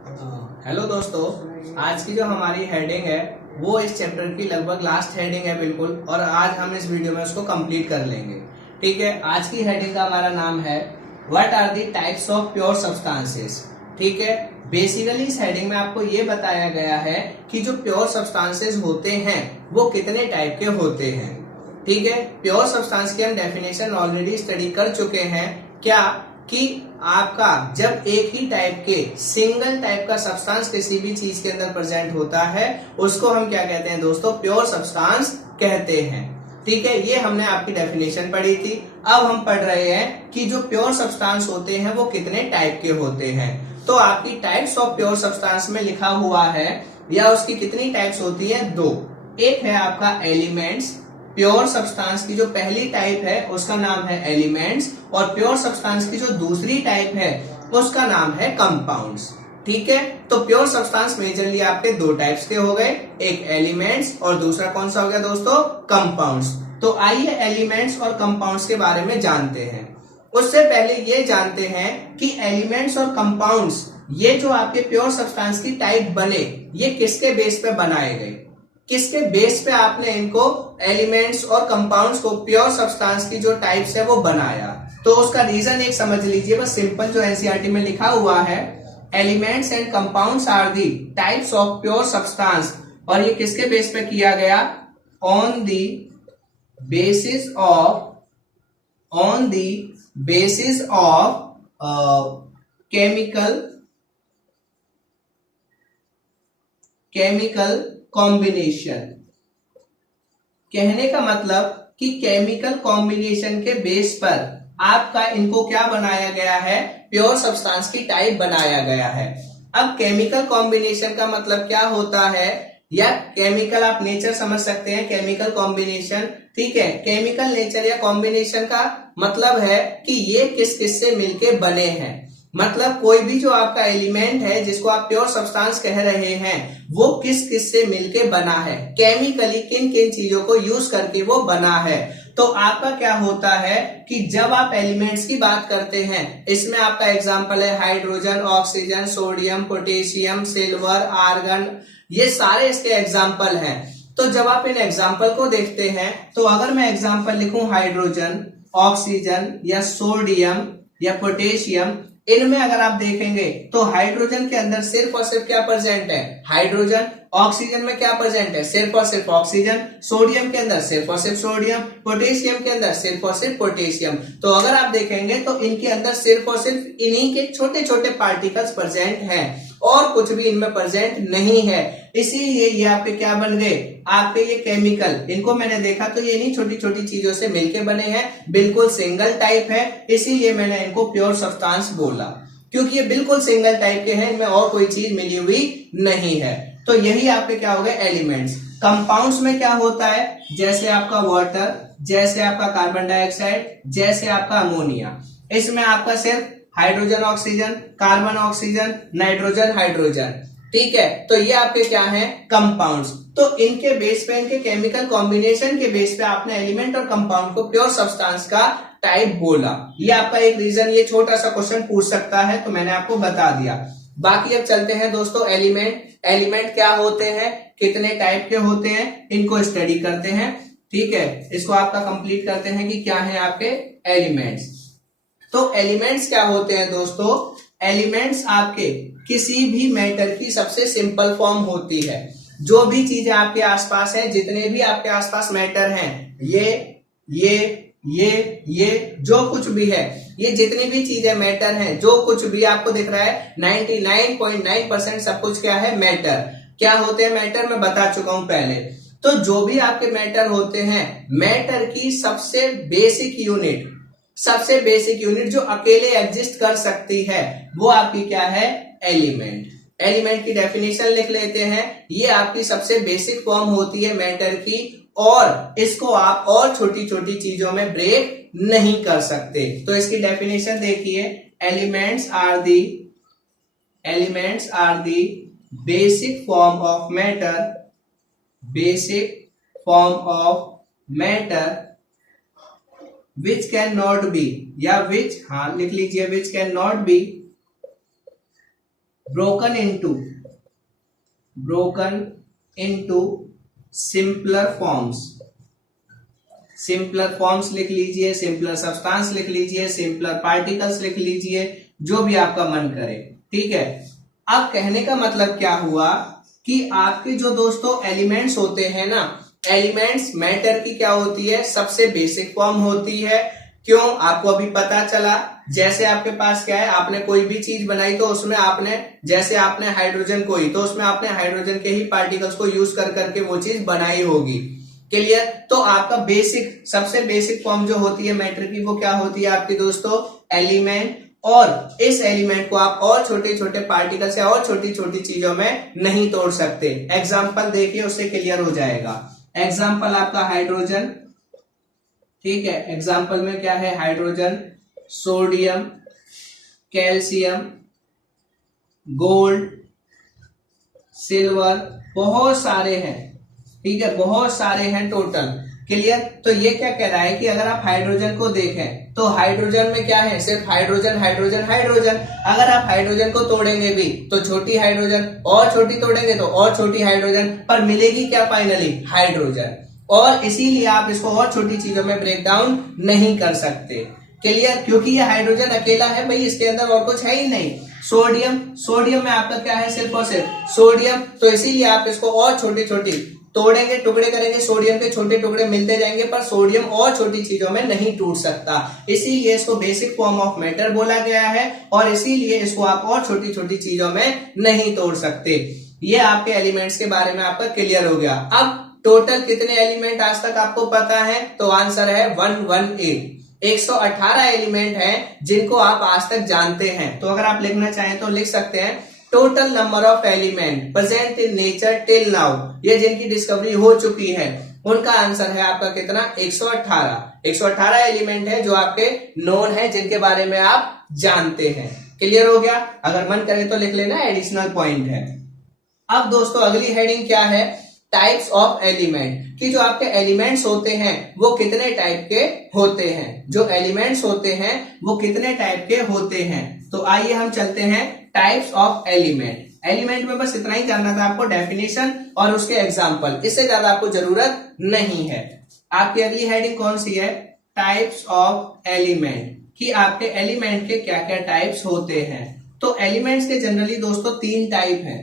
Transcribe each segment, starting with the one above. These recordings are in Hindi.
हेलो दोस्तों, आज की जो हमारी हेडिंग है वो इस चैप्टर की लगभग लास्ट हेडिंग है बिल्कुल। और आज हम इस वीडियो में उसको कंप्लीट कर लेंगे। ठीक है, आज की हेडिंग का हमारा नाम है what are the types of pure substances. ठीक है, बेसिकली इस हेडिंग में आपको ये बताया गया है कि जो प्योर सब्सटेंसेस होते हैं वो कितने टाइप के होते हैं। ठीक है, प्योर सब्सटेंस की हम डेफिनेशन ऑलरेडी स्टडी कर चुके हैं। क्या कि आपका जब एक ही टाइप के सिंगल टाइप का सब्सटेंस किसी भी चीज के अंदर प्रेजेंट होता है उसको हम क्या कहते हैं दोस्तों, प्योर सब्सटेंस कहते हैं। ठीक है, ये हमने आपकी डेफिनेशन पढ़ी थी। अब हम पढ़ रहे हैं कि जो प्योर सब्सटेंस होते हैं वो कितने टाइप के होते हैं। तो आपकी टाइप्स ऑफ प्योर सब्सटेंस में लिखा हुआ है या उसकी कितनी टाइप्स होती है, दो। एक है आपका एलिमेंट्स। प्योर सब्सटेंस की जो पहली टाइप है उसका नाम है एलिमेंट्स, और प्योर सब्सटेंस की जो दूसरी टाइप है उसका नाम है कंपाउंड्स। ठीक है, तो प्योर सब्सटेंस मेजरली आपके दो टाइप्स के हो गए, एक एलिमेंट्स और दूसरा कौन सा हो गया दोस्तों, कंपाउंड्स। तो आइए एलिमेंट्स और कंपाउंड्स के बारे में जानते हैं। उससे पहले ये जानते हैं कि एलिमेंट्स और कंपाउंड्स ये जो आपके प्योर सब्सटेंस की टाइप बने ये किसके बेस पे बनाए गए, किसके बेस पे आपने इनको एलिमेंट्स और कंपाउंड्स को प्योर सब्सटेंस की जो टाइप्स है वो बनाया। तो उसका रीजन एक समझ लीजिए, बस सिंपल जो एनसीईआरटी में लिखा हुआ है, elements and compounds are the types of pure substance. और ये किसके बेस पे किया गया, on the basis of chemical combination. कहने का मतलब कि केमिकल कॉम्बिनेशन के बेस पर आपका इनको क्या बनाया गया है, प्योर सब्सटेंस की टाइप बनाया गया है। अब केमिकल कॉम्बिनेशन का मतलब क्या होता है, या केमिकल आप नेचर समझ सकते हैं, केमिकल कॉम्बिनेशन। ठीक है, केमिकल नेचर या कॉम्बिनेशन का मतलब है कि ये किस किस से मिलके बने हैं। मतलब कोई भी जो आपका एलिमेंट है जिसको आप प्योर सब्सटेंस कह रहे हैं वो किस किस से मिलके बना है, केमिकली किन किन चीजों को यूज करके वो बना है। तो आपका क्या होता है कि जब आप एलिमेंट्स की बात करते हैं, इसमें आपका एग्जांपल है hydrogen, oxygen, sodium, potassium, silver, argon, ये सारे इसके एग्जाम्पल हैं। तो जब आप इन एग्जाम्पल को देखते हैं तो अगर मैं एग्जाम्पल लिखूं हाइड्रोजन, ऑक्सीजन या सोडियम या पोटेशियम, इनमें अगर आप देखेंगे तो हाइड्रोजन के अंदर सिर्फ और सिर्फ क्या प्रेजेंट है, हाइड्रोजन। ऑक्सीजन में क्या प्रेजेंट है, सिर्फ और सिर्फ ऑक्सीजन। सोडियम के अंदर सिर्फ और सिर्फ सोडियम। पोटेशियम के अंदर सिर्फ और सिर्फ पोटेशियम। तो अगर आप देखेंगे तो इनके अंदर सिर्फ और सिर्फ इन्हीं के छोटे छोटे पार्टिकल्स प्रेजेंट हैं और कुछ भी इनमें प्रेजेंट नहीं है। इसीलिए ये आपके क्या बन गए, आपके ये केमिकल, इनको मैंने देखा तो ये इन्हीं छोटी छोटी चीजों से मिलके बने हैं, बिल्कुल सिंगल टाइप है, इसीलिए मैंने इनको प्योर सब्सटेंस बोला, क्योंकि ये बिल्कुल सिंगल टाइप के हैं, इनमें और कोई चीज मिली हुई नहीं है। तो यही आपके क्या हो गए एलिमेंट्स। कंपाउंड्स में क्या होता है, जैसे आपका वाटर, जैसे आपका कार्बन डाइऑक्साइड, जैसे आपका अमोनिया, इसमें आपका सिर्फ hydrogen oxygen, carbon oxygen, nitrogen hydrogen. ठीक है, तो ये आपके क्या हैं, कंपाउंड्स। तो इनके बेस पे, इनके केमिकल कॉम्बिनेशन के बेस पे आपने एलिमेंट और कंपाउंड को प्योर सब्सटेंस का टाइप बोला। ये आपका एक रीजन, ये छोटा सा क्वेश्चन पूछ सकता है, तो मैंने आपको बता दिया। बाकी अब चलते हैं दोस्तों एलिमेंट। एलिमेंट क्या होते हैं, कितने टाइप के होते हैं, इनको स्टडी करते हैं। ठीक है, इसको आपका कंप्लीट करते हैं कि क्या है आपके एलिमेंट्स। तो एलिमेंट्स क्या होते हैं दोस्तों, एलिमेंट्स आपके किसी भी मैटर की सबसे सिंपल फॉर्म होती है। जो भी चीजें आपके आसपास है, जितने भी आपके आसपास मैटर हैं, ये जो कुछ भी है, ये जितनी भी चीजें मैटर हैं, जो कुछ भी आपको दिख रहा है, 99.9% सब कुछ क्या है, मैटर। क्या होते हैं मैटर, मैं बता चुका हूं पहले। तो जो भी आपके मैटर होते हैं, मैटर की सबसे बेसिक यूनिट जो अकेले एग्जिस्ट कर सकती है वो आपकी क्या है, एलिमेंट। एलिमेंट की डेफिनेशन लिख लेते हैं, ये आपकी सबसे बेसिक फॉर्म होती है मैटर की, और इसको आप और छोटी छोटी चीजों में ब्रेक नहीं कर सकते। तो इसकी डेफिनेशन देखिए, elements are the basic form of matter which can not be, या विच, हाँ लिख लीजिए, which can not be broken into simpler forms लिख लीजिए, सिंपलर सब्सटेंस लिख लीजिए, सिंपलर पार्टिकल्स लिख लीजिए, जो भी आपका मन करे। ठीक है, अब कहने का मतलब क्या हुआ कि आपके जो दोस्तों एलिमेंट्स होते हैं ना, एलिमेंट्स मैटर की क्या होती है, सबसे बेसिक फॉर्म होती है। क्यों, आपको अभी पता चला। जैसे आपके पास क्या है, आपने कोई भी चीज बनाई तो उसमें जैसे आपने हाइड्रोजन कोई, तो उसमें आपने हाइड्रोजन के ही पार्टिकल्स को यूज कर करके वो चीज बनाई होगी। क्लियर। तो आपका सबसे बेसिक फॉर्म जो होती है मैटर की, वो क्या होती है आपकी दोस्तों, एलिमेंट। और इस एलिमेंट को आप और छोटे छोटे पार्टिकल्स या और छोटी छोटी चीजों में नहीं तोड़ सकते। एग्जाम्पल देखिए, उससे क्लियर हो जाएगा। एग्जाम्पल आपका हाइड्रोजन। ठीक है, एग्जाम्पल में क्या है, hydrogen, sodium, calcium, gold, silver, बहुत सारे हैं। ठीक है, बहुत सारे हैं टोटल। क्लियर। तो ये क्या कह रहा है कि अगर आप हाइड्रोजन को देखें तो हाइड्रोजन में क्या है, सिर्फ हाइड्रोजन हाइड्रोजन हाइड्रोजन। अगर आप हाइड्रोजन को तोड़ेंगे भी तो छोटी हाइड्रोजन, और छोटी तोड़ेंगे तो और छोटी हाइड्रोजन, पर मिलेगी क्या फाइनली, हाइड्रोजन। और इसीलिए आप इसको और छोटी चीजों में ब्रेक डाउन नहीं कर सकते। क्लियर। क्योंकि ये हाइड्रोजन अकेला है भाई, इसके अंदर और कुछ है ही नहीं। सोडियम में आपका क्या है, सिर्फ और सिर्फ सोडियम। तो इसीलिए आप इसको और छोटी छोटी तोड़ेंगे, टुकड़े करेंगे, सोडियम के छोटे टुकड़े मिलते जाएंगे, पर सोडियम और छोटी चीजों में नहीं टूट सकता। इसीलिए इसको बेसिक फॉर्म ऑफ मैटर बोला गया है, और इसीलिए इसको आप और छोटी छोटी चीजों में नहीं तोड़ सकते। ये आपके एलिमेंट्स के बारे में आपका क्लियर हो गया। अब टोटल कितने एलिमेंट आज तक आपको पता है, तो आंसर है 118। 118 एलिमेंट हैं जिनको आप आज तक जानते हैं। तो अगर आप लिखना चाहें तो लिख सकते हैं, total number of element present in nature till now, ये जिनकी डिस्कवरी हो चुकी है, उनका आंसर है आपका कितना, 118। 118 एलिमेंट है जो आपके नोन है, जिनके बारे में आप जानते हैं। क्लियर हो गया। अगर मन करे तो लिख लेना, एडिशनल पॉइंट है। अब दोस्तों अगली हेडिंग क्या है, टाइप्स ऑफ एलिमेंट, कि जो आपके एलिमेंट्स होते हैं वो कितने टाइप के होते हैं। जो एलिमेंट्स होते हैं वो कितने टाइप के होते हैं। तो आइए हम चलते हैं टाइप्स ऑफ एलिमेंट। एलिमेंट में बस इतना ही जानना था आपको, डेफिनेशन और उसके एग्जाम्पल, इससे ज्यादा आपको जरूरत नहीं है। आपकी अगली हेडिंग कौन सी है, टाइप्स ऑफ एलिमेंट, कि आपके एलिमेंट के क्या क्या टाइप्स होते हैं। तो एलिमेंट्स के जनरली दोस्तों 3 टाइप हैं।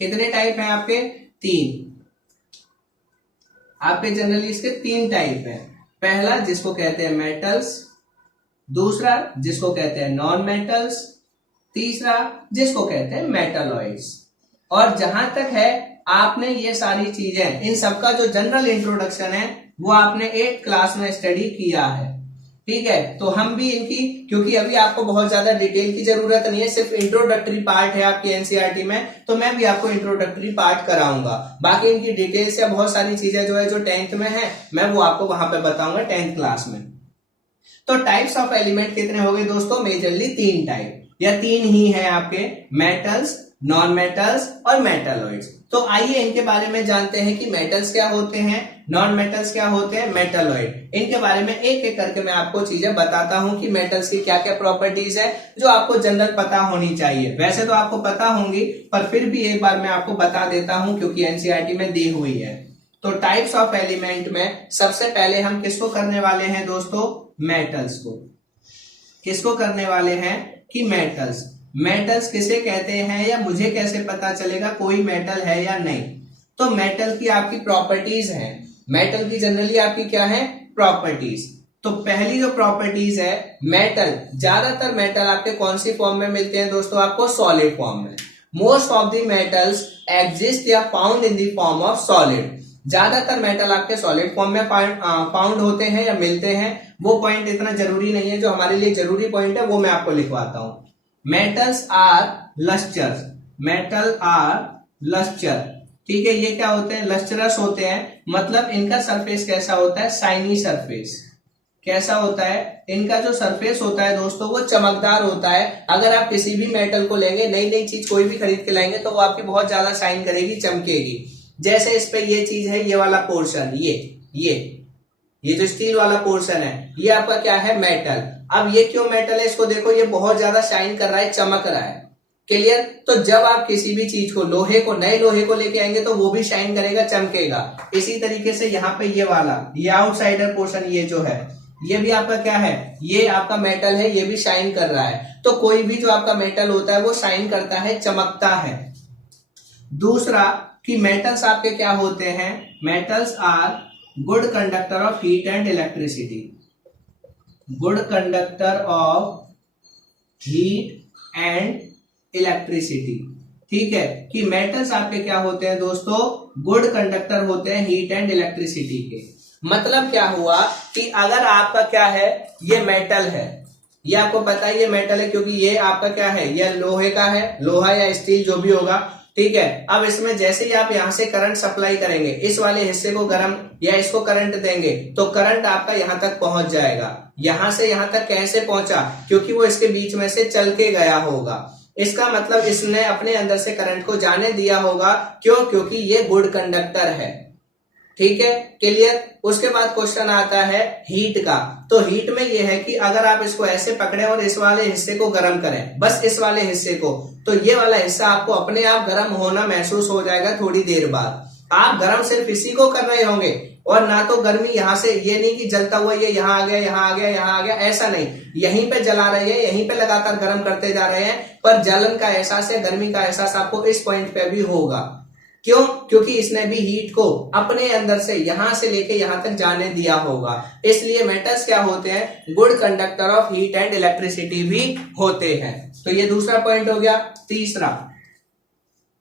कितने टाइप हैं आपके, 3। आपके जनरली इसके 3 टाइप हैं। पहला जिसको कहते हैं मेटल्स, दूसरा जिसको कहते हैं नॉन मेटल्स, तीसरा जिसको कहते हैं मेटालॉइड्स। और जहां तक है आपने ये सारी चीजें, इन सबका जो जनरल इंट्रोडक्शन है वो आपने 8th क्लास में स्टडी किया है। ठीक है, तो हम भी इनकी, क्योंकि अभी आपको बहुत ज्यादा डिटेल की जरूरत नहीं है, सिर्फ इंट्रोडक्टरी पार्ट है आपकी एनसीईआरटी में, तो मैं भी आपको इंट्रोडक्टरी पार्ट कराऊंगा। बाकी इनकी डिटेल्स या बहुत सारी चीजें जो है जो 10th में है, मैं वो आपको वहां पे बताऊंगा 10th क्लास में। तो टाइप्स ऑफ एलिमेंट कितने हो गए दोस्तों, मेजरली 3 टाइप, या 3 ही है आपके, मेटल्स, नॉन मेटल्स और मेटालॉइड्स। तो आइए इनके बारे में जानते हैं कि मेटल्स क्या होते हैं, नॉन मेटल्स क्या होते हैं, मेटालॉइड। इनके बारे में एक एक करके मैं आपको चीजें बताता हूं कि मेटल्स की क्या क्या प्रॉपर्टीज है, जो आपको जनरल पता होनी चाहिए। वैसे तो आपको पता होंगी, पर फिर भी एक बार मैं आपको बता देता हूं, क्योंकि एनसीईआरटी में दी हुई है। तो टाइप्स ऑफ एलिमेंट में सबसे पहले हम किसको करने वाले हैं दोस्तों, मेटल्स को। किसको करने वाले हैं कि मेटल्स। मेटल्स किसे कहते हैं, या मुझे कैसे पता चलेगा कोई मेटल है या नहीं। तो मेटल की आपकी प्रॉपर्टीज हैं। मेटल की जनरली आपकी क्या है, प्रॉपर्टीज। तो पहली जो प्रॉपर्टीज है, मेटल, ज्यादातर मेटल आपके कौन सी फॉर्म में मिलते हैं दोस्तों, आपको सॉलिड फॉर्म में। Most of the metals exist या found in the form of solid. ज्यादातर मेटल आपके सॉलिड फॉर्म में फाउंड होते हैं या मिलते हैं। वो पॉइंट इतना जरूरी नहीं है, जो हमारे लिए जरूरी पॉइंट है वो मैं आपको लिखवाता हूं। Metals are lustrous, metal are lustre. ठीक है, ये क्या होते हैं, लस्टरस होते हैं। मतलब इनका सरफेस कैसा होता है, शाइनी सरफेस। कैसा होता है, इनका जो सरफेस होता है दोस्तों वो चमकदार होता है। अगर आप किसी भी मेटल को लेंगे, नई नई चीज कोई भी खरीद के लाएंगे, तो वो आपकी बहुत ज्यादा शाइन करेगी, चमकेगी। जैसे इस पे ये चीज है, ये वाला पोर्शन, ये जो स्टील वाला पोर्शन है, ये आपका क्या है, मेटल। अब ये क्यों मेटल है, इसको देखो, ये बहुत ज्यादा शाइन कर रहा है, चमक रहा है। क्लियर। तो जब आप किसी भी चीज को, लोहे को, नए लोहे को लेके आएंगे तो वो भी शाइन करेगा, चमकेगा। इसी तरीके से यहाँ पे ये वाला, ये आउटसाइडर पोर्शन, ये जो है, ये भी आपका क्या है, ये आपका मेटल है, ये भी शाइन कर रहा है। तो कोई भी जो आपका मेटल होता है वो शाइन करता है, चमकता है। दूसरा कि मेटल्स आपके क्या होते हैं, metals are good conductor of heat and electricity, good conductor of heat and electricity. ठीक है, कि मेटल्स आपके क्या होते हैं दोस्तों, गुड कंडक्टर होते हैं हीट एंड इलेक्ट्रिसिटी के। मतलब क्या हुआ कि अगर आपका क्या है, ये मेटल है, ये आपको पता है ये मेटल है क्योंकि ये आपका क्या है, ये लोहे का है, लोहा या स्टील जो भी होगा। ठीक है, अब इसमें जैसे ही आप यहां से करंट सप्लाई करेंगे, इस वाले हिस्से को गर्म या इसको करंट देंगे तो करंट आपका यहां तक पहुंच जाएगा। यहां से यहां तक कैसे पहुंचा, क्योंकि वो इसके बीच में से चल के गया होगा। इसका मतलब इसने अपने अंदर से करंट को जाने दिया होगा। क्यों, क्योंकि ये गुड कंडक्टर है। ठीक है, क्लियर। उसके बाद क्वेश्चन आता है हीट का। तो हीट में ये है कि अगर आप इसको ऐसे पकड़े और इस वाले हिस्से को गर्म करें, बस इस वाले हिस्से को, तो ये वाला हिस्सा आपको अपने आप गर्म होना महसूस हो जाएगा थोड़ी देर बाद। आप गर्म सिर्फ इसी को कर रहे होंगे और ना तो गर्मी यहां से, ये नहीं कि जलता हुआ ये यहाँ आ गया, यहाँ आ गया, यहाँ आ गया, ऐसा नहीं। यहीं पे जला रहे हैं, यहीं पे लगातार गर्म करते जा रहे हैं, पर जलन का एहसास या गर्मी का एहसास आपको इस पॉइंट पे भी होगा। क्यों, क्योंकि इसने भी हीट को अपने अंदर से यहां से लेके यहां तक जाने दिया होगा। इसलिए मेटल्स क्या होते हैं, good conductor of heat and electricity भी होते हैं। तो ये दूसरा पॉइंट हो गया।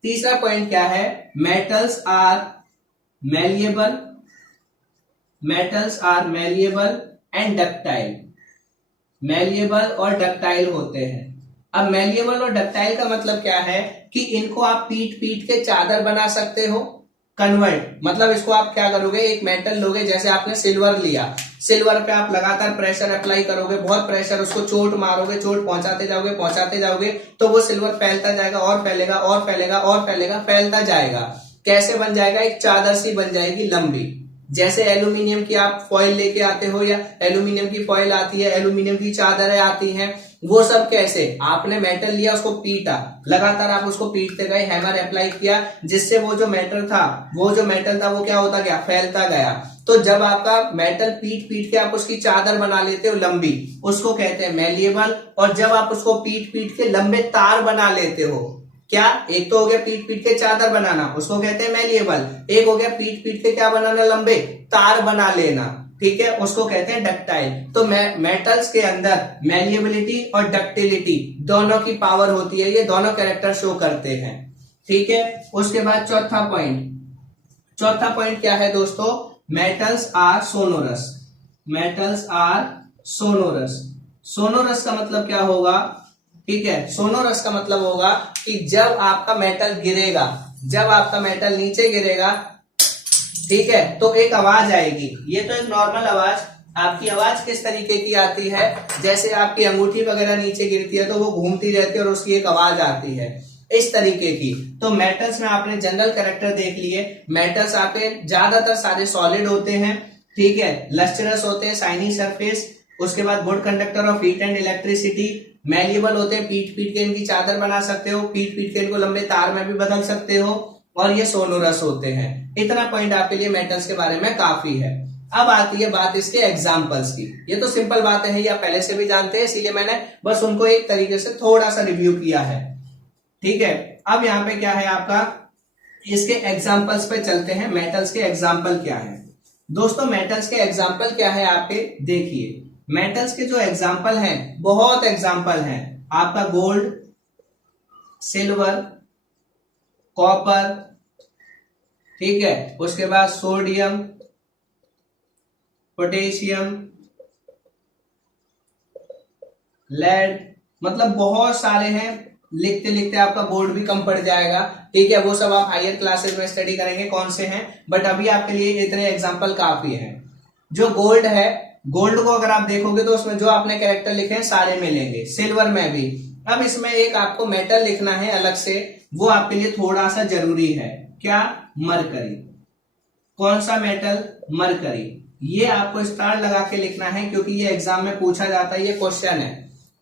तीसरा पॉइंट क्या है, metals are malleable, metals are malleable and ductile. Malleable और डक्टाइल होते हैं। अब मैलिएबल और डक्टाइल का मतलब क्या है कि इनको आप पीट पीट के चादर बना सकते हो, कन्वर्ट। मतलब इसको आप क्या करोगे, एक मेटल लोगे, जैसे आपने सिल्वर लिया, सिल्वर पे आप लगातार प्रेशर अप्लाई करोगे, बहुत प्रेशर, उसको चोट मारोगे, चोट पहुंचाते जाओगे तो वो सिल्वर फैलता जाएगा और फैलेगा और फैलेगा और फैलेगा, फैलता जाएगा। कैसे बन जाएगा, एक चादर सी बन जाएगी लंबी। जैसे एल्यूमिनियम की आप फॉइल लेके आते हो या एल्यूमिनियम की फॉइल आती है, एल्यूमिनियम की चादरें आती हैं, वो सब कैसे, आपने मेटल लिया, उसको पीटा, लगातार आप उसको पीटते गए, हैमर अप्लाई किया, जिससे वो जो मेटल था वो क्या होता गया, फैलता गया। तो जब आपका मेटल पीट पीट के आप उसकी चादर बना लेते हो लंबी, उसको कहते हैं मैलिएबल। और जब आप उसको पीट पीट के लंबे तार बना लेते हो, क्या, एक तो हो गया पीट पीट के चादर बनाना, उसको कहते हैं मैलिएबल। एक हो गया पीट पीट के क्या बनाना, लंबे तार बना लेना, ठीक है, उसको कहते हैं डक्टाइल। तो मेटल्स के अंदर मैलिएबिलिटी और डक्टिलिटी दोनों की पावर होती है, ये दोनों कैरेक्टर शो करते हैं। ठीक है, उसके बाद चौथा पॉइंट क्या है दोस्तों, metals are sonorous. Metals are sonorous. Sonorous का मतलब क्या होगा, ठीक है, सोनोरस का मतलब होगा कि जब आपका मेटल गिरेगा, जब आपका मेटल नीचे गिरेगा, ठीक है, तो एक आवाज आएगी। ये तो एक नॉर्मल आवाज, आपकी आवाज किस तरीके की आती है, जैसे आपकी अंगूठी वगैरह नीचे गिरती है तो वो घूमती रहती है और उसकी एक आवाज आती है, इस तरीके की। तो मेटल्स में आपने जनरल कैरेक्टर देख लिए। मेटल्स आपके ज्यादातर सारे सॉलिड होते हैं, ठीक है, लस्टरस होते हैं, शाइनी सरफेस। उसके बाद good conductor of heat and electricity. Malleable होते हैं, पीट पीट के इनकी चादर बना सकते हो, पीट पीट के इनको लंबे तार में भी बदल सकते हो। और ये सोनोरस होते हैं। इतना पॉइंट आपके लिए मेटल्स के बारे में काफी है। अब आती है बात इसके एग्जाम्पल्स की। ये तो सिंपल बातें हैं, ये आप पहले से भी जानते हैं, इसीलिए मैंने बस उनको एक तरीके से थोड़ा सा रिव्यू किया है। ठीक है, अब यहाँ पे क्या है आपका, इसके एग्जाम्पल्स पे चलते हैं। मेटल्स के एग्जाम्पल क्या है दोस्तों, मेटल्स के एग्जाम्पल क्या है आपके, देखिए मेटल्स के जो एग्जाम्पल हैं, बहुत एग्जाम्पल हैं आपका, गोल्ड, सिल्वर, कॉपर, ठीक है, उसके बाद सोडियम, पोटेशियम, लेड, मतलब बहुत सारे हैं। लिखते लिखते आपका बोर्ड भी कम पड़ जाएगा, ठीक है, वो सब आप हायर क्लासेस में स्टडी करेंगे कौन से हैं, बट अभी आपके लिए इतने एग्जाम्पल काफी हैं। जो गोल्ड है, गोल्ड को अगर आप देखोगे तो उसमें जो आपने कैरेक्टर लिखे हैं सारे मिलेंगे, सिल्वर में भी। अब इसमें एक आपको मेटल लिखना है अलग से, वो आपके लिए थोड़ा सा जरूरी है, क्या, मरकरी। कौन सा मेटल, मरकरी। ये आपको स्टार लगा के लिखना है क्योंकि ये एग्जाम में पूछा जाता है, ये क्वेश्चन है।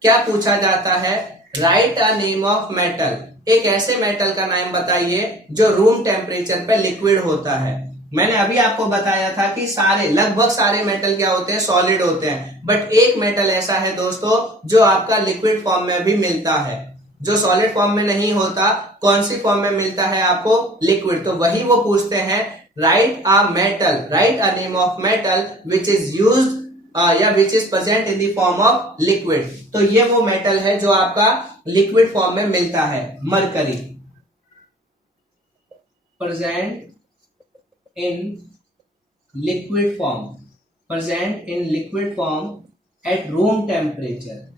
क्या पूछा जाता है right a name of metal, एक ऐसे मेटल का नाम बताइए जो रूम टेम्परेचर पे लिक्विड होता है। मैंने अभी आपको बताया था कि सारे लगभग सारे मेटल क्या होते हैं, सॉलिड होते हैं, बट एक मेटल ऐसा है दोस्तों जो आपका लिक्विड फॉर्म में भी मिलता है, जो सॉलिड फॉर्म में नहीं होता। कौन सी फॉर्म में मिलता है आपको, लिक्विड। तो वही वो पूछते हैं, write a metal, write a name of metal which is used या which is present in the form of liquid. तो ये वो मेटल है जो आपका लिक्विड फॉर्म में मिलता है। Mercury present in liquid form, present in liquid form at room temperature.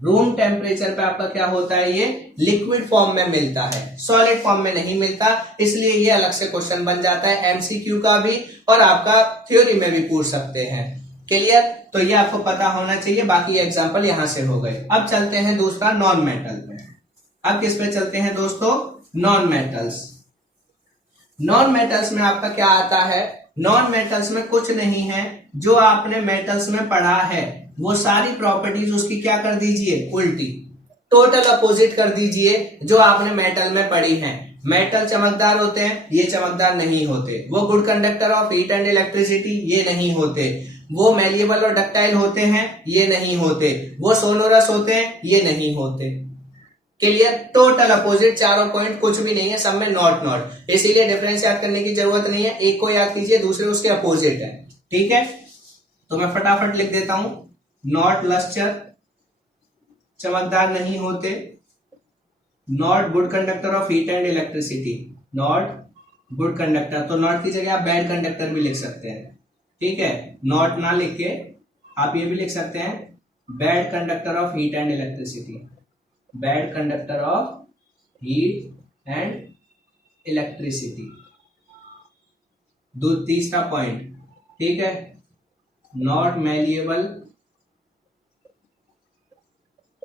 Room temperature पे आपका क्या होता है, ये लिक्विड फॉर्म में मिलता है, सॉलिड फॉर्म में नहीं मिलता। इसलिए ये अलग से क्वेश्चन बन जाता है एमसीक्यू का भी, और आपका थ्योरी में भी पूछ सकते हैं। क्लियर? तो ये आपको पता होना चाहिए। बाकी एग्जांपल यहां से हो गए। अब चलते हैं दूसरा नॉन मेटल पे। अब किस पे चलते हैं दोस्तों, नॉन मेटल्स। नॉन मेटल्स में आपका क्या आता है, नॉन मेटल्स में कुछ नहीं है जो आपने मेटल्स में पढ़ा है वो सारी प्रॉपर्टीज उसकी क्या कर दीजिए, उल्टी, टोटल अपोजिट कर दीजिए जो आपने मेटल में पढ़ी है। मेटल चमकदार होते हैं, ये चमकदार नहीं होते। वो good conductor of heat and electricity, ये नहीं होते। वो मैलिएबल और डक्टाइल होते हैं, ये नहीं होते। वो सोनोरस होते हैं, ये नहीं होते। क्लियर? टोटल अपोजिट, चारों पॉइंट कुछ भी नहीं है, सब में नॉट नॉट। इसीलिए डिफरेंस याद करने की जरूरत नहीं है, एक को याद कीजिए, दूसरे उसके अपोजिट है। ठीक है, तो मैं फटाफट लिख देता हूं, नॉट लस्टर, चमकदार नहीं होते। Not good conductor of heat and electricity, not good conductor, तो नॉट की जगह आप बैड कंडक्टर भी लिख सकते हैं। ठीक है, नॉट ना लिख के आप ये भी लिख सकते हैं, bad conductor of heat and electricity, bad conductor of heat and electricity. तीसरा पॉइंट, ठीक है, not malleable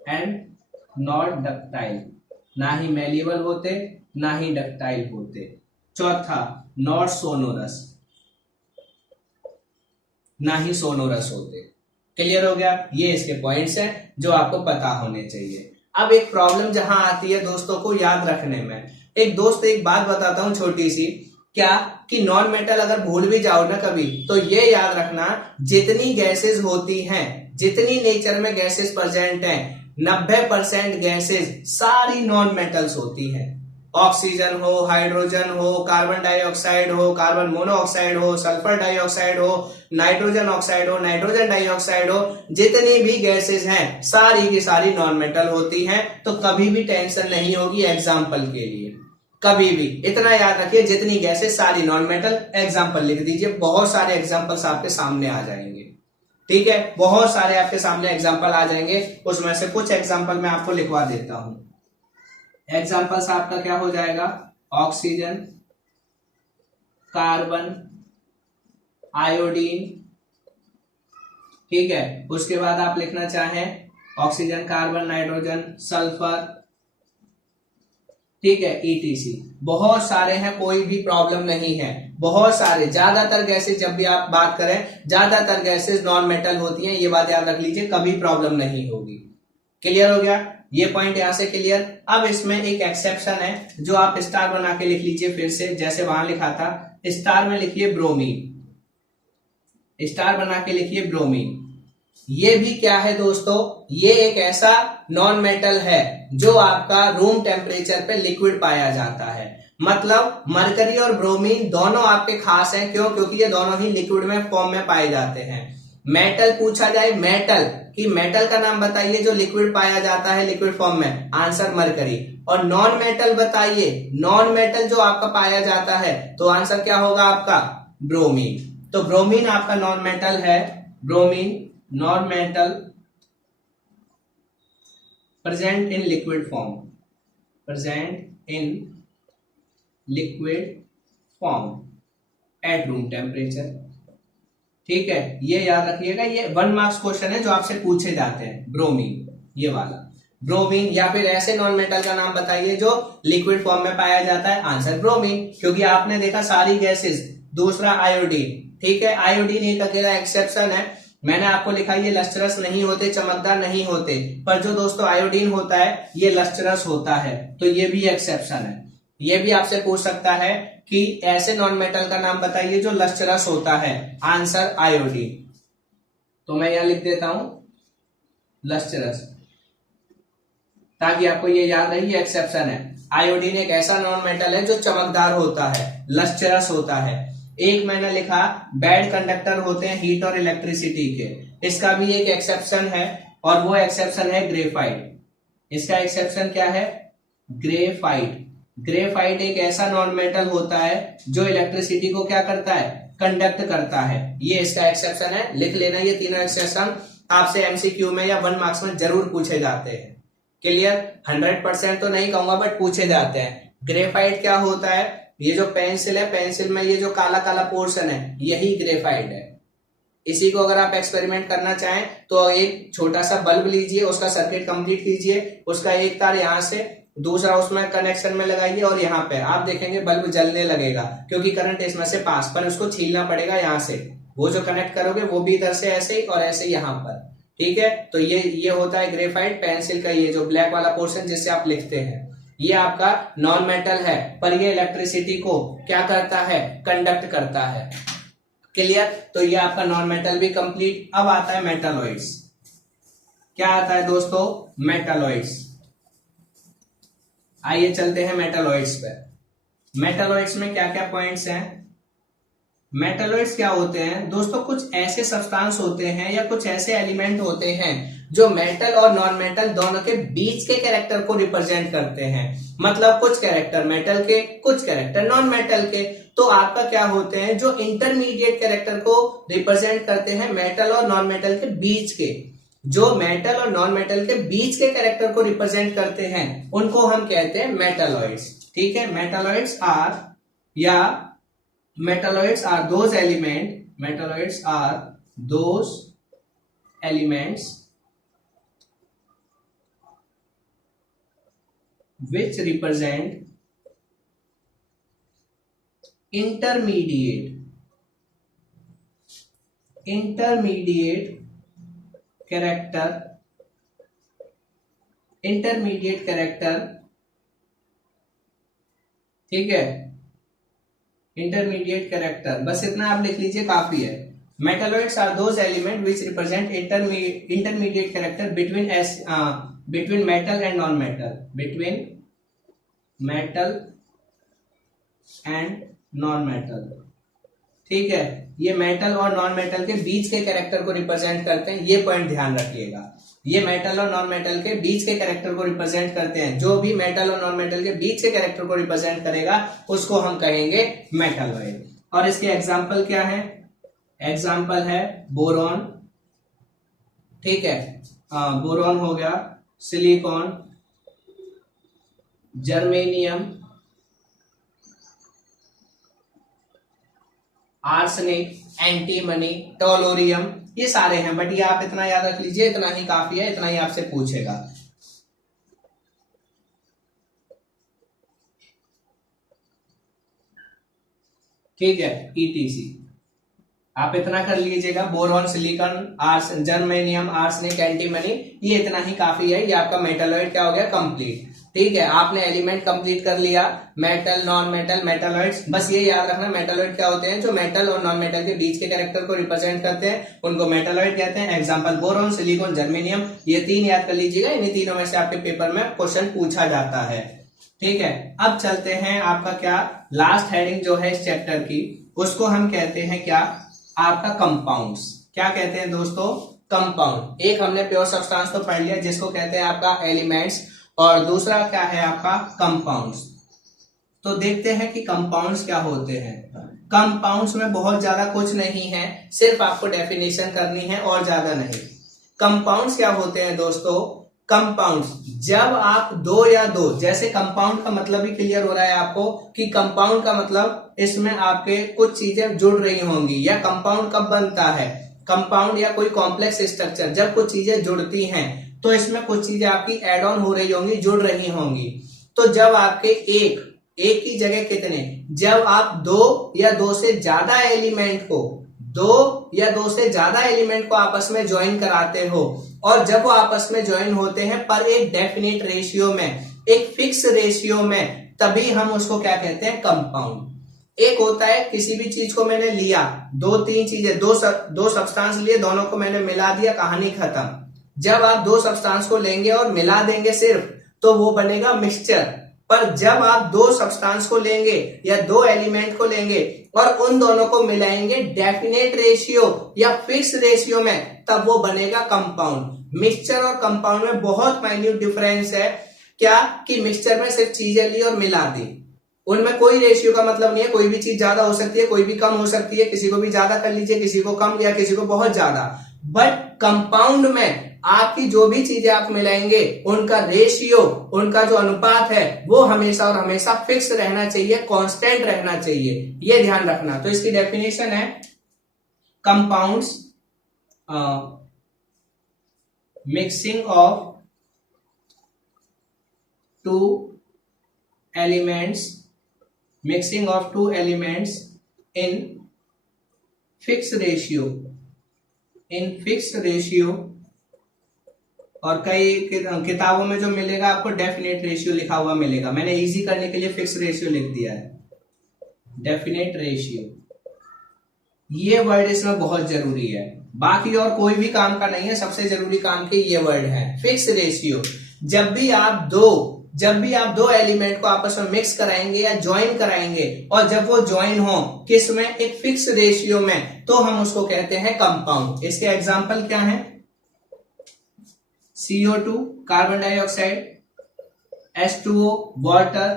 and not ductile, ना ही मैलिएबल होते ना ही डक्टाइल होते। चौथा, नॉट सोनोरस, ना ही सोनोरस होते। क्लियर हो गया? ये इसके पॉइंट्स हैं जो आपको पता होने चाहिए। अब एक प्रॉब्लम जहां आती है दोस्तों को याद रखने में, एक दोस्त एक बात बताता हूं छोटी सी, क्या कि नॉन मेटल अगर भूल भी जाओ ना कभी, तो ये याद रखना, जितनी गैसेस होती हैं, जितनी नेचर में गैसेस प्रेजेंट हैं, 90% गैसेस सारी नॉन मेटल्स होती हैं। ऑक्सीजन हो, हाइड्रोजन हो, कार्बन डाइऑक्साइड हो, कार्बन मोनोऑक्साइड हो, सल्फर डाइऑक्साइड हो, नाइट्रोजन ऑक्साइड हो, नाइट्रोजन डाइऑक्साइड हो, जितनी भी गैसेस हैं सारी की सारी नॉन मेटल होती हैं। तो कभी भी टेंशन नहीं होगी एग्जाम्पल के लिए, कभी भी। इतना याद रखिए, जितनी गैसेस सारी नॉन मेटल। एग्जाम्पल लिख दीजिए, बहुत सारे एग्जाम्पल्स आपके सामने आ जाएंगे। ठीक है, बहुत सारे आपके सामने एग्जाम्पल आ जाएंगे, उसमें से कुछ एग्जाम्पल मैं आपको लिखवा देता हूं। एग्जाम्पल्स आपका क्या हो जाएगा, ऑक्सीजन, कार्बन, आयोडीन। ठीक है, उसके बाद आप लिखना चाहें ऑक्सीजन, कार्बन, नाइट्रोजन, सल्फर। ठीक है, ईटीसी। बहुत सारे हैं, कोई भी प्रॉब्लम नहीं है, बहुत सारे। ज्यादातर गैसेस, जब भी आप बात करें, ज्यादातर गैसेस नॉन मेटल होती हैं, ये बात याद रख लीजिए, कभी प्रॉब्लम नहीं होगी। क्लियर हो गया? ये पॉइंट यहां से क्लियर। अब इसमें एक एक्सेप्शन है जो आप स्टार बना के लिख लीजिए फिर से, जैसे वहां लिखा था। स्टार में लिखिए ब्रोमीन, स्टार बना के लिखिए ब्रोमीन। ये भी क्या है दोस्तों, ये एक ऐसा नॉन मेटल है जो आपका रूम टेम्परेचर पे लिक्विड पाया जाता है। मतलब मरकरी और ब्रोमीन दोनों आपके खास हैं, क्यों? क्योंकि ये दोनों ही लिक्विड में फॉर्म में पाए जाते हैं। मेटल पूछा जाए, मेटल कि मेटल का नाम बताइए जो लिक्विड पाया जाता है लिक्विड फॉर्म में, आंसर मरकरी। और नॉन मेटल बताइए, नॉन मेटल जो आपका पाया जाता है, तो आंसर क्या होगा आपका, ब्रोमीन। तो ब्रोमीन आपका नॉन मेटल है, bromine non metal present in liquid form, present in liquid form at room temperature. ठीक है, ये याद रखिएगा, ये 1 मार्क्स क्वेश्चन है जो आपसे पूछे जाते हैं। ब्रोमीन, ये वाला ब्रोमीन। या फिर ऐसे नॉन मेटल का नाम बताइए जो लिक्विड फॉर्म में पाया जाता है, आंसर ब्रोमीन, क्योंकि आपने देखा सारी गैसेस। दूसरा आयोडीन। ठीक है, आयोडीन एक अकेला एक्सेप्शन है, मैंने आपको लिखा ये लस्ट्रस नहीं होते, चमकदार नहीं होते, पर जो दोस्तों आयोडीन होता है ये लस्ट्रस होता है, तो ये भी एक्सेप्शन है। ये भी आपसे पूछ सकता है कि ऐसे नॉन मेटल का नाम बताइए जो लस्ट्रस होता है, आंसर आयोडीन। तो मैं यहां लिख देता हूं लस्ट्रस, ताकि आपको ये याद रहे, ये एक्सेप्शन है। आयोडीन एक ऐसा नॉन मेटल है जो चमकदार होता है, लस्ट्रस होता है। एक मैंने लिखा बैड कंडक्टर होते हैं हीट और इलेक्ट्रिसिटी के, इसका भी एक एक्सेप्शन है, और वो एक्सेप्शन है ग्रेफाइट। इसका एक्सेप्शन क्या है? ग्रेफाइट। ग्रेफाइट एक ऐसा नॉन मेटल होता है जो इलेक्ट्रिसिटी को क्या करता है? कंडक्ट करता है। ये इसका एक्सेप्शन है, लिख लेना। ये तीनों एक्सेप्शन आपसे एमसीक्यू में या 1 मार्क्स में जरूर पूछे जाते हैं। क्लियर? 100% तो नहीं कहूंगा, बट पूछे जाते हैं। ग्रेफाइट क्या होता है? ये जो पेंसिल है, पेंसिल में ये जो काला काला पोर्शन है, यही ग्रेफाइट है। इसी को अगर आप एक्सपेरिमेंट करना चाहें तो एक छोटा सा बल्ब लीजिए, उसका सर्किट कंप्लीट कीजिए, उसका एक तार यहां से दूसरा उसमें कनेक्शन में लगाइए, और यहाँ पे आप देखेंगे बल्ब जलने लगेगा, क्योंकि करंट इसमें से पास, पर उसको छीलना पड़ेगा यहाँ से। वो जो कनेक्ट करोगे वो भी इधर से ऐसे ही और ऐसे यहाँ पर, ठीक है। तो ये होता है ग्रेफाइट, पेंसिल का ये जो ब्लैक वाला पोर्शन जिससे आप लिखते हैं, ये आपका नॉन मेटल है, पर ये इलेक्ट्रिसिटी को क्या करता है? कंडक्ट करता है। क्लियर? तो ये आपका नॉन मेटल भी कंप्लीट। अब आता है मेटालॉइड्स। क्या आता है दोस्तों? मेटालॉइड्स। आइए चलते हैं मेटालॉइड्स पे। मेटालॉइड्स में क्या क्या पॉइंट्स हैं? मेटालॉइड्स क्या होते हैं दोस्तों? कुछ ऐसे सब्सटेंस होते हैं या कुछ ऐसे एलिमेंट होते हैं जो मेटल और नॉन मेटल दोनों के बीच के कैरेक्टर को रिप्रेजेंट करते हैं। मतलब कुछ कैरेक्टर मेटल के, कुछ कैरेक्टर नॉन मेटल के। तो आपका क्या होते हैं? जो इंटरमीडिएट कैरेक्टर को रिप्रेजेंट करते हैं मेटल और नॉन मेटल के बीच के, जो मेटल और नॉन मेटल के बीच के कैरेक्टर को रिप्रेजेंट करते हैं, उनको हम कहते हैं मेटालॉइड्स। ठीक है? Metalloids are those elements which represent intermediate character ठीक है? इंटरमीडिएट कैरेक्टर, बस इतना आप लिख लीजिए, काफी है। Metalloids are those element which represent intermediate character between metal and non-metal। ठीक है? ये मेटल और नॉन मेटल के बीच के कैरेक्टर को रिप्रेजेंट करते हैं, ये पॉइंट ध्यान रखिएगा। ये मेटल और नॉन मेटल के बीच के कैरेक्टर को रिप्रेजेंट करते हैं। जो भी मेटल और नॉन मेटल के बीच के कैरेक्टर को रिप्रेजेंट करेगा उसको हम कहेंगे मेटालॉइड। और इसके एग्जाम्पल क्या है? एग्जाम्पल है बोरॉन। ठीक है? बोरॉन हो गया, सिलिकॉन, जर्मेनियम, आर्सेनिक, एंटीमनी, टोलोरियम, ये सारे हैं। बट ये आप इतना याद रख लीजिए, इतना ही काफी है, इतना ही आपसे पूछेगा। ठीक है? ETC आप इतना कर लीजिएगा। Boron, silicon, germanium, arsenic, antimony, ये इतना ही काफी है। ये आपका मेटालॉइड क्या हो गया? कंप्लीट। ठीक है? आपने एलिमेंट कंप्लीट कर लिया, मेटल, नॉन मेटल, मेटालॉइड्स। बस ये याद रखना मेटालॉइड क्या होते हैं? जो मेटल और नॉन मेटल के बीच के कैरेक्टर को रिप्रेजेंट करते हैं, उनको मेटालॉइड कहते हैं। एग्जांपल बोरॉन, सिलिकॉन, जर्मेनियम, ये 3 याद कर लीजिएगा। इन्हीं तीनों में से आपके पेपर में क्वेश्चन पूछा जाता है। ठीक है? अब चलते हैं आपका क्या लास्ट हेडिंग जो है इस चैप्टर की, उसको हम कहते हैं क्या? आपका कंपाउंड्स। क्या कहते हैं दोस्तों? कंपाउंड। एक हमने प्योर सब्सटेंस तो पढ़ लिया जिसको कहते हैं आपका एलिमेंट्स, और दूसरा क्या है आपका? कंपाउंड्स। तो देखते हैं कि कंपाउंड्स क्या होते हैं। कंपाउंड्स में बहुत ज्यादा कुछ नहीं है, सिर्फ आपको डेफिनेशन करनी है और ज्यादा नहीं। कंपाउंड्स क्या होते हैं दोस्तों? कंपाउंड्स जब आप दो या दो, जैसे कंपाउंड का मतलब ही क्लियर हो रहा है आपको कि कंपाउंड का मतलब इसमें आपके कुछ चीजें जुड़ रही होंगी। या कंपाउंड कब बनता है? कंपाउंड या कोई कॉम्प्लेक्स स्ट्रक्चर जब कुछ चीजें जुड़ती हैं तो इसमें कुछ चीजें आपकी एड ऑन हो रही होंगी, जुड़ रही होंगी। तो जब आपके एक की जगह कितने, जब आप 2 या 2 से ज्यादा एलिमेंट को दो या दो से ज्यादा एलिमेंट को आपस में ज्वाइन कराते हो और जब वो आपस में ज्वाइन होते हैं पर एक डेफिनेट रेशियो में, एक फिक्स रेशियो में, तभी हम उसको क्या कहते हैं, कंपाउंड। एक होता है किसी भी चीज को मैंने लिया, दो तीन चीजें, दो सब्सटेंस लिए, दोनों को मैंने मिला दिया, कहानी खत्म। जब आप दो सब्सटेंस को लेंगे और मिला देंगे सिर्फ, तो वो बनेगा मिक्सचर। पर जब आप दो सब्सटेंस को लेंगे या दो एलिमेंट को लेंगे और उन दोनों को मिलाएंगे डेफिनेट रेशियो या फिक्स रेशियो में, तब वो बनेगा कंपाउंड। मिक्सचर और कंपाउंड में बहुत माइन्यूट डिफरेंस है। क्या कि मिक्सचर में सिर्फ चीजें ली और मिला दी, उनमें कोई रेशियो का मतलब नहीं है। कोई भी चीज ज्यादा हो सकती है, कोई भी कम हो सकती है, किसी को भी ज्यादा कर लीजिए, किसी को कम या किसी को बहुत ज्यादा। बट कंपाउंड में आपकी जो भी चीजें आप मिलाएंगे उनका रेशियो, उनका जो अनुपात है वो हमेशा और हमेशा फिक्स रहना चाहिए, कांस्टेंट रहना चाहिए, ये ध्यान रखना। तो इसकी डेफिनेशन है compounds mixing of two elements, mixing of two elements in fixed ratio, और कई किताबों में जो मिलेगा आपको डेफिनेट रेशियो लिखा हुआ मिलेगा। मैंने इजी करने के लिए फिक्स रेशियो लिख दिया है, डेफिनेट रेशियो। ये वर्ड इसमें बहुत जरूरी है, बाकी और कोई भी काम का नहीं है, सबसे जरूरी काम के ये वर्ड है, फिक्स रेशियो। जब भी आप दो एलिमेंट को आपस में मिक्स कराएंगे या ज्वाइन कराएंगे और जब वो ज्वाइन हो किस में, एक फिक्स रेशियो में, तो हम उसको कहते हैं कंपाउंड। इसके एग्जांपल क्या हैं? CO2 carbon dioxide, H2O water,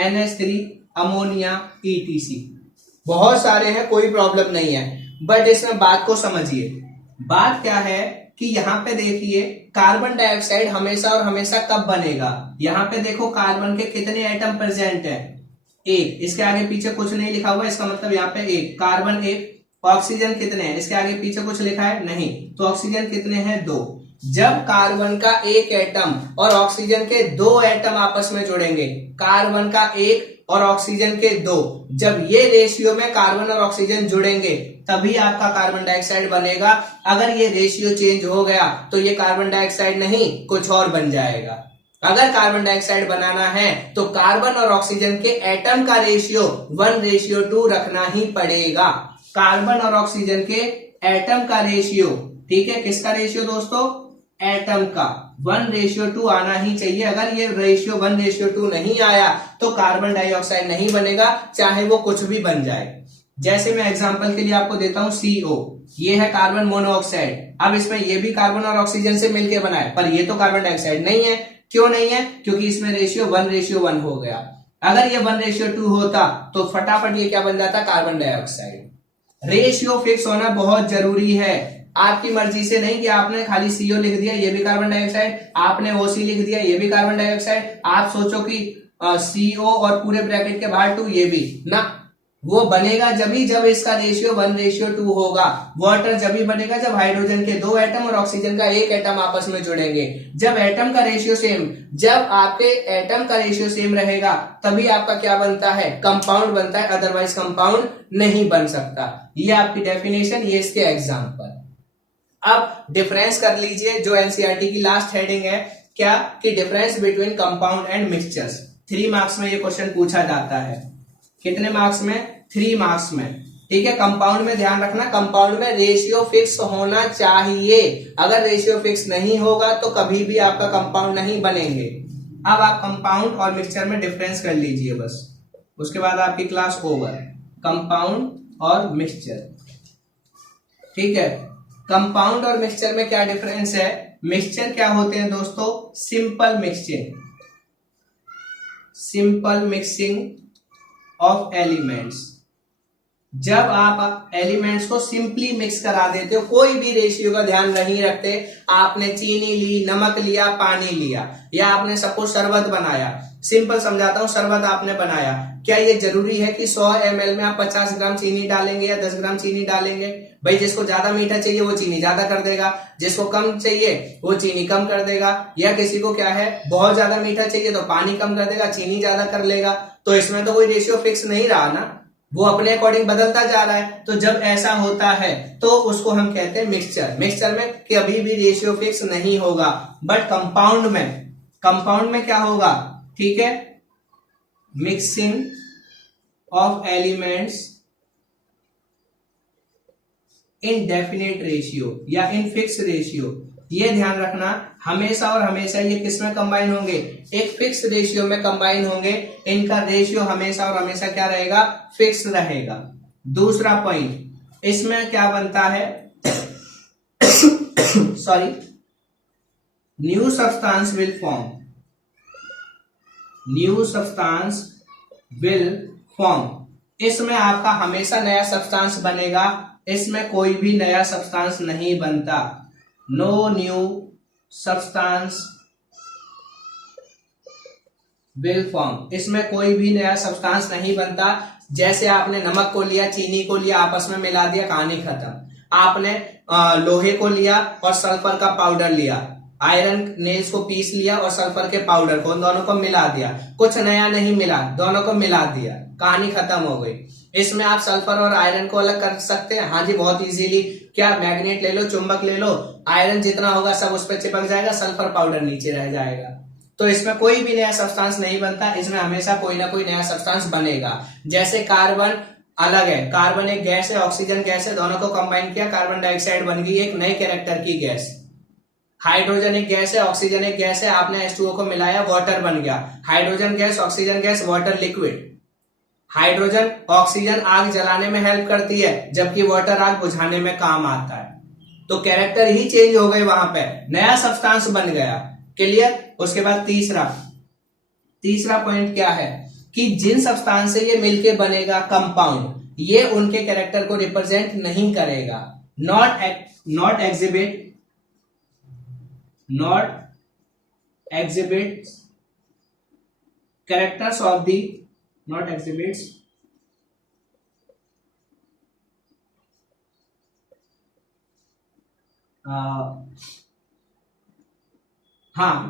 NH3 ammonia, ETC। बहुत सारे हैं, कोई प्रॉब्लम नहीं है, बट इसमें बात को समझिए। बात क्या है कि यहाँ पे देखिए कार्बन डाइऑक्साइड हमेशा और हमेशा कब बनेगा। यहाँ पे देखो कार्बन के कितने एटम प्रेजेंट है, एक। इसके आगे पीछे कुछ नहीं लिखा हुआ, इसका मतलब यहाँ पे एक, कार्बन एक। ऑक्सीजन कितने हैं, इसके आगे पीछे कुछ लिखा है नहीं, तो ऑक्सीजन कितने हैं, दो। जब कार्बन का एक एटम और ऑक्सीजन के दो एटम आपस में जुड़ेंगे, कार्बन का एक और ऑक्सीजन के दो, जब ये रेशियो में कार्बन और ऑक्सीजन जुड़ेंगे तभी आपका कार्बन डाइऑक्साइड बनेगा। अगर ये रेशियो चेंज हो गया तो ये कार्बन डाइऑक्साइड नहीं कुछ और बन जाएगा। अगर कार्बन डाइऑक्साइड बनाना है तो कार्बन और ऑक्सीजन के एटम का रेशियो 1:2 रखना ही पड़ेगा। कार्बन और ऑक्सीजन के एटम का रेशियो, ठीक है, किसका रेशियो दोस्तों, एटम का 1:2 आना ही चाहिए। अगर ये रेशियो 1:2 नहीं आया तो कार्बन डाइऑक्साइड नहीं बनेगा, चाहे वो कुछ भी बन जाए। जैसे मैं एग्जांपल के लिए आपको देता हूं CO, ये है कार्बन मोनोऑक्साइड। अब इसमें ये भी कार्बन और ऑक्सीजन से मिलकर बना है, पर ये तो कार्बन डाइऑक्साइड नहीं है। क्यों नहीं है? क्योंकि इसमें रेशियो 1:1 हो गया। अगर ये 1:2 होता तो फटाफट ये क्या बन जाता, कार्बन डाइऑक्साइड। रेशियो फिक्स होना बहुत जरूरी है। आपकी मर्जी से नहीं कि आपने खाली CO लिख दिया, ये भी कार्बन डाइऑक्साइड, आपने OC लिख दिया, ये भी कार्बन डाइऑक्साइड, आप सोचो कि CO और पूरे ब्रैकेट के बाहर 2 ये भी ना। वो बनेगा जब इसका रेशियो 1:2 होगा। वाटर जब ही बनेगा जब हाइड्रोजन के 2 एटम और ऑक्सीजन का 1 एटम आपस में जुड़ेंगे। जब एटम का रेशियो सेम, जब आपके एटम का रेशियो सेम रहेगा तभी आपका क्या बनता है, कंपाउंड बनता है, अदरवाइज कंपाउंड नहीं बन सकता। ये आपकी डेफिनेशन, ये इसके एग्जांपल। अब डिफरेंस कर लीजिए, जो एनसीईआरटी की लास्ट हेडिंग है, क्या कि difference between compound and mixtures. 3 marks में ये क्वेश्चन पूछा जाता है। कितने मार्क्स में? 3 मार्क्स में, ठीक है। कंपाउंड में ध्यान रखना, कंपाउंड में रेशियो फिक्स होना चाहिए। अगर रेशियो फिक्स नहीं होगा तो कभी भी आपका कंपाउंड नहीं बनेंगे। अब आप कंपाउंड और मिक्सचर में डिफरेंस कर लीजिए बस, उसके बाद आपकी क्लास ओवर। कंपाउंड और मिक्सचर, ठीक है। कंपाउंड और मिक्सचर में क्या डिफरेंस है? मिक्सचर क्या होते हैं दोस्तों? Simple mixing of elements. जब आप एलिमेंट्स को सिंपली मिक्स करा देते हो, कोई भी रेशियो का ध्यान नहीं रखते, आपने चीनी ली, नमक लिया, पानी लिया, या आपने सपोज शरबत बनाया। सिंपल समझाता हूं, शरबत आपने बनाया, क्या ये जरूरी है कि 100 ml में आप 50 ग्राम चीनी डालेंगे या 10 ग्राम चीनी डालेंगे? भाई जिसको ज्यादा मीठा चाहिए वो चीनी ज्यादा कर देगा, जिसको कम चाहिए वो चीनी कम कर देगा, या किसी को क्या है बहुत ज्यादा मीठा चाहिए तो पानी कम कर देगा, चीनी ज्यादा कर लेगा। तो इसमें तो कोई रेशियो फिक्स नहीं रहा ना। वो अपने अकॉर्डिंग बदलता जा रहा है। तो जब ऐसा होता है तो उसको हम कहते हैं मिक्सचर। मिक्सचर में कभी भी रेशियो फिक्स नहीं होगा, बट कंपाउंड में क्या होगा, ठीक है, mixing of elements in definite ratio या इन फिक्स रेशियो। ये ध्यान रखना, हमेशा और हमेशा ये किस में कंबाइन होंगे, एक फिक्स रेशियो में कंबाइन होंगे। इनका रेशियो हमेशा और हमेशा क्या रहेगा, फिक्स रहेगा। दूसरा पॉइंट, इसमें क्या बनता है sorry, new substance will form, new substance will form. इसमें आपका हमेशा नया सब्सटेंस बनेगा, इसमें कोई भी नया सब्सटेंस नहीं बनता। No new substance will form, इसमें कोई भी नया सब्सटेंस नहीं बनता। जैसे आपने नमक को लिया, चीनी को लिया, आपस में मिला दिया, कहानी खत्म। आपने लोहे को लिया और सल्फर का पाउडर लिया, आयरन नेल्स को पीस लिया और सल्फर के पाउडर को, उन दोनों को मिला दिया, कुछ नया नहीं मिला, दोनों को मिला दिया, कहानी खत्म हो गई। इसमें आप सल्फर और आयरन को अलग कर सकते हैं, हाँ जी, बहुत इजीली। क्या, मैग्नेट ले लो, चुंबक ले लो, आयरन जितना होगा सब उस पर चिपक जाएगा, सल्फर पाउडर नीचे रह जाएगा। तो इसमें कोई भी नया सब्सटेंस नहीं बनता, इसमें हमेशा कोई ना कोई नया सब्सटेंस बनेगा। जैसे कार्बन अलग है, कार्बन एक गैस है, ऑक्सीजन गैस है, दोनों को कंबाइन किया, कार्बन डाइऑक्साइड बन गई, एक नए कैरेक्टर की गैस। हाइड्रोजन एक गैस है, ऑक्सीजन एक गैस है, आपने H2O को मिलाया, वाटर बन गया। Hydrogen gas, oxygen gas, water liquid. Hydrogen oxygen आग जलाने में हेल्प करती है, जबकि वाटर आग बुझाने में काम आता है। तो कैरेक्टर ही चेंज हो गए, वहां पे नया सब्सटेंस बन गया। क्लियर। उसके बाद तीसरा पॉइंट क्या है कि जिन सब्सटेंस से ये मिलके बनेगा कंपाउंड, ये उनके कैरेक्टर को रिप्रेजेंट नहीं करेगा। Not exhibit characters of the, not exhibits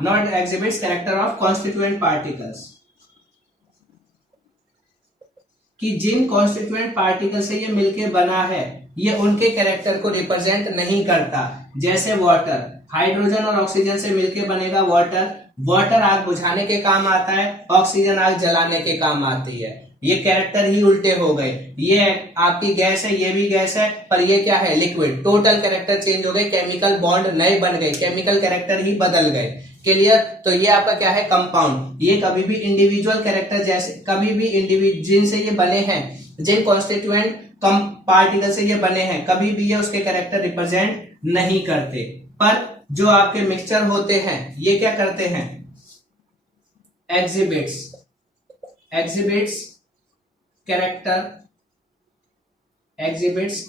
not exhibits character of constituent particles, कि जिन कॉन्स्टिट्यूएंट पार्टिकल से ये मिलके बना है ये उनके कैरेक्टर को रिप्रेजेंट नहीं करता। जैसे वाटर, हाइड्रोजन और ऑक्सीजन से मिलके बनेगा वाटर आग बुझाने के काम आता है, ऑक्सीजन आग जलाने के काम आती है। ये कैरेक्टर ही उल्टे हो गए, ये आपकी गैस है, ये भी गैस है, पर ये क्या है, लिक्विड। टोटल कैरेक्टर चेंज हो गए, केमिकल बॉन्ड नए बन गए, केमिकल कैरेक्टर ही बदल गए। क्लियर। तो ये आपका क्या है, कंपाउंड। ये कभी भी इंडिविजुअल कैरेक्टर जैसे, कभी भी जिनसे ये बने हैं, जिन कॉन्स्टिट्यूएंट पार्टिकल से ये बने हैं, कभी भी ये उसके कैरेक्टर रिप्रेजेंट नहीं करते। पर जो आपके मिक्सचर होते हैं ये क्या करते हैं, exhibits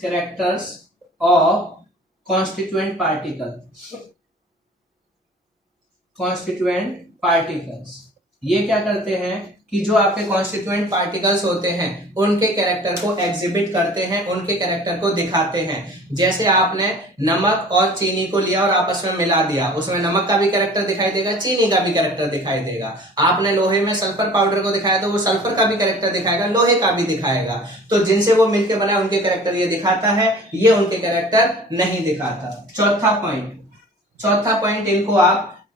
characters of constituent particles. ये क्या करते हैं कि जो आपके कॉन्स्टिट्यूएंट पार्टिकल्स होते हैं उनके कैरेक्टर को एग्जिबिट करते हैं, उनके कैरेक्टर को दिखाते हैं। जैसे आपने नमक और चीनी को लिया और आपस में मिला दिया, उसमें नमक का भी कैरेक्टर दिखाई देगा, चीनी का भी कैरेक्टर दिखाई देगा। आपने लोहे में सल्फर पाउडर को दिखाया तो वो सल्फर का भी कैरेक्टर दिखाएगा, लोहे का भी दिखाएगा। तो जिनसे वो मिलकर बना उनके कैरेक्टर ये दिखाता है, ये उनके कैरेक्टर नहीं दिखाता। चौथा पॉइंट,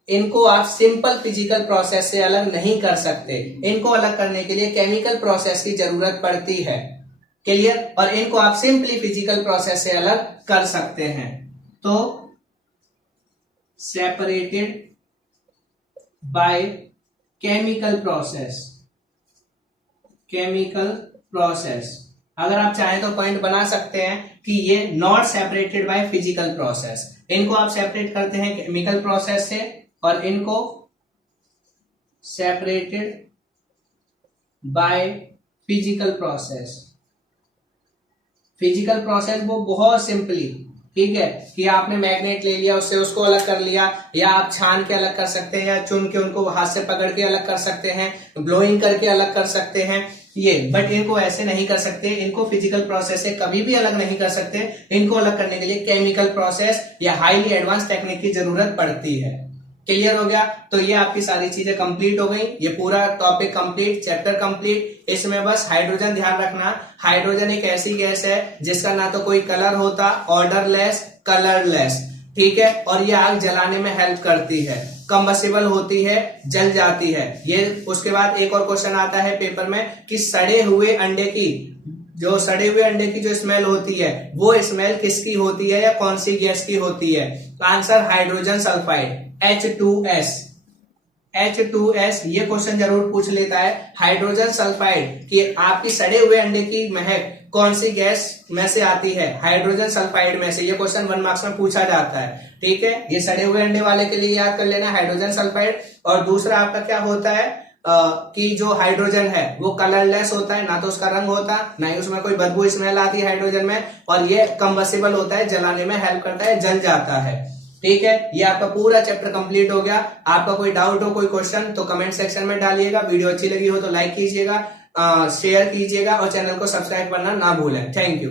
इनको आप सिंपल फिजिकल प्रोसेस से अलग नहीं कर सकते। इनको अलग करने के लिए केमिकल प्रोसेस की जरूरत पड़ती है। क्लियर। और इनको आप सिंपली फिजिकल प्रोसेस से अलग कर सकते हैं। तो सेपरेटेड बाय केमिकल प्रोसेस। अगर आप चाहें तो पॉइंट बना सकते हैं कि ये not separated by physical process. इनको आप सेपरेट करते हैं केमिकल प्रोसेस से और इनको separated by physical process. Physical process वो बहुत सिंपली, ठीक है, कि आपने मैग्नेट ले लिया, उससे उसको अलग कर लिया, या आप छान के अलग कर सकते हैं, या चुन के उनको हाथ से पकड़ के अलग कर सकते हैं, ब्लोइंग करके अलग कर सकते हैं ये। बट इनको ऐसे नहीं कर सकते, इनको फिजिकल प्रोसेस से कभी भी अलग नहीं कर सकते। इनको अलग करने के लिए केमिकल प्रोसेस या हाईली एडवांस टेक्निक की जरूरत पड़ती है। क्लियर हो गया। तो ये आपकी सारी चीजें कंप्लीट हो गई, ये पूरा टॉपिक कंप्लीट, चैप्टर कंप्लीट। इसमें बस हाइड्रोजन ध्यान रखना, हाइड्रोजन एक ऐसी गैस है जिसका ना तो कोई कलर होता, ऑर्डरलेस, कलरलेस, ठीक है, और ये आग जलाने में हेल्प करती है, कंबसिबल होती है, जल जाती है ये। उसके बाद एक और क्वेश्चन आता है पेपर में कि सड़े हुए अंडे की जो स्मेल होती है वो स्मेल किसकी होती है या कौन सी गैस की होती है? Answer hydrogen sulphide, H2S। H2S ये क्वेश्चन जरूर पूछ लेता है, हाइड्रोजन सल्फाइड कि आपकी सड़े हुए अंडे की महक कौन सी गैस में से आती है? हाइड्रोजन सल्फाइड में से। ये क्वेश्चन 1 मार्क्स में पूछा जाता है, ठीक है। ये सड़े हुए अंडे वाले के लिए याद कर लेना हाइड्रोजन सल्फाइड। और दूसरा आपका क्या होता है कि जो हाइड्रोजन है वो कलरलेस होता है, ना तो उसका रंग होता, ना ही उसमें कोई बदबू स्मेल आती है हाइड्रोजन में, और ये कंबसिबल होता है, जलाने में हेल्प करता है, जल जाता है, ठीक है। ये आपका पूरा चैप्टर कंप्लीट हो गया। आपका कोई डाउट हो, कोई क्वेश्चन, तो कमेंट सेक्शन में डालिएगा। वीडियो अच्छी लगी हो तो लाइक कीजिएगा, शेयर कीजिएगा और चैनल को सब्सक्राइब करना ना भूलें। Thank you.